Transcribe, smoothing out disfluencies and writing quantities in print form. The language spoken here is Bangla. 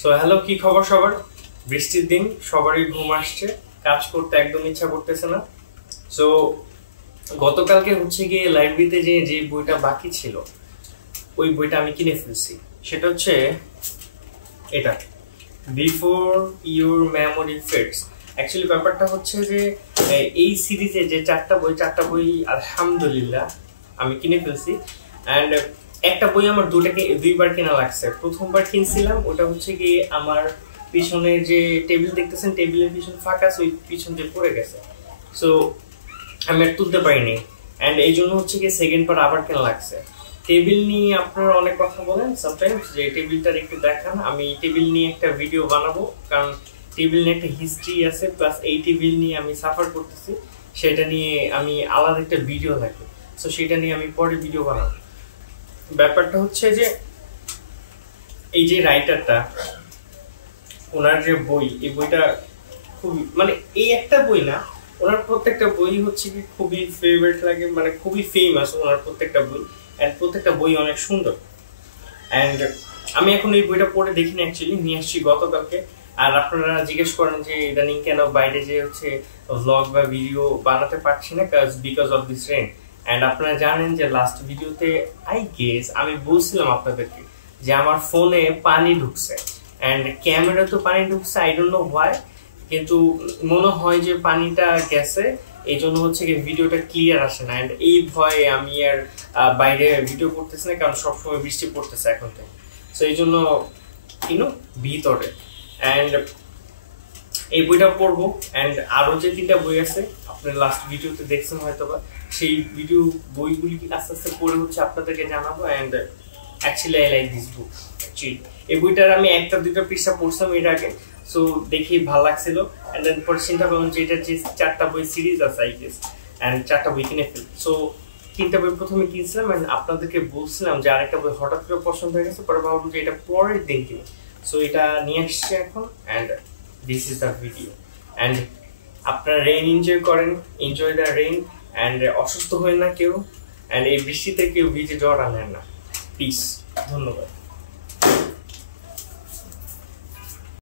সো হ্যালো, কি খবর সবার? বৃষ্টির দিন, সবারই ঘুম আসছে, কাজ করতে একদম ইচ্ছা করতেছে না। সো গতকালকে হচ্ছে গিয়ে লাইব্রেরিতে যে বইটা বাকি ছিল, ওই বইটা আমি কিনে ফেলছি। সেটা হচ্ছে এটা, before your memory fades. Actually ব্যাপারটা হচ্ছে যে এই সিরিজে যে চারটা বই আলহামদুলিল্লাহ আমি কিনে ফেলছি। অ্যান্ড একটা বই আমার দুইবার কেনা লাগছে। প্রথমবার কিনছিলাম, ওটা হচ্ছে কি আমার পিছনের যে টেবিল দেখতেছেন, টেবিলের পিছনে ফাঁকা আছে, ওই পিছন দিয়ে পড়ে গেছে। সো আমি আর তুলতে পারিনি, অ্যান্ড এই জন্য হচ্ছে কি সেকেন্ড বার আবার কেনা লাগছে। টেবিল নিয়ে আপনারা অনেক কথা বলেন সামটাইমস, যে টেবিলটার একটু দেখান। আমি টেবিল নিয়ে একটা ভিডিও বানাবো, কারণ টেবিল নিয়ে একটা হিস্ট্রি আছে, প্লাস এই টেবিল নিয়ে আমি সাফার করতেছি, সেটা নিয়ে আমি আলাদা একটা ভিডিও লাগবে। সো সেটা নিয়ে আমি পরে ভিডিও বানাবো। ব্যাপারটা হচ্ছে যে এই যে রাইটারটা, ওনার যে বই, এই বইটা খুবই, মানে এই একটা বই না, ওনার প্রত্যেকটা বই হচ্ছে কি খুবই ফেভারিট লাগে, মানে খুবই ফেমাস ওনার প্রত্যেকটা বই, অ্যান্ড প্রত্যেকটা বই অনেক সুন্দর। অ্যান্ড আমি এখন এই বইটা পড়ে দেখিনি, অ্যাকচুয়ালি নিয়ে আসছি গতকালকে। আর আপনারা জিজ্ঞেস করেন যে ইদানিং কেন বাইরে যে হচ্ছে ভ্লগ বা ভিডিও বানাতে পারছি না, because of this rain. And আপনারা জানেন যে লাস্ট ভিডিওতে আই গেস আমি বলছিলাম আপনাদেরকে যে আমার ফোনে পানি ঢুকছে, অ্যান্ড ক্যামেরা তো পানি ঢুকছে, আই ডোন্ট নো হোয়াই, কিন্তু মনে হয় যে পানিটা গেছে, এই জন্য হচ্ছে কি ভিডিওটা ক্লিয়ার আসে না। অ্যান্ড এই ভয়ে আমি আর বাইরে ভিডিও করতেছি না, কারণ সবসময় বৃষ্টি পড়তেছে এখন থেকে। সো এই জন্য ভিতরে। অ্যান্ড এই বইটা পড়বো, অ্যান্ড আরো যে তিনটা বই আছে আপনার লাস্ট ভিডিওতে দেখছেন হয়তোবা, সেই বইগুলি আস্তে আস্তে পড়ে হচ্ছে আপনাদেরকে জানাবো। And actually I like this book. এই বইটার আমি একটা দুইটা পৃষ্ঠা পড়ছিলাম এর আগে, সো দেখি ভালো লাগছিল। অ্যান্ড দেন পরে চিন্তা করলাম যে এটার যে চারটা বই সিরিজ আছে আই গেস, অ্যান্ড চারটা বই কিনে ফেলি। সো তিনটা বই প্রথমে কিনছিলাম, অ্যান্ড আপনাদেরকে বলছিলাম যে আরেকটা বই হঠাৎ করে পছন্দ হয়ে গেছে, পরে ভাবলাম যে এটা পরের দিন কিনি। সো এটা নিয়ে আসছে এখন, and this is the video. And আপনারা রেইন এনজয় করেন, এনজয় দ্য রেইন, অ্যান্ড অসুস্থ হয় না কেউ, অ্যান্ড এই বৃষ্টিতে কেউ ভিজে জ্বর আনেন না। পিস, ধন্যবাদ।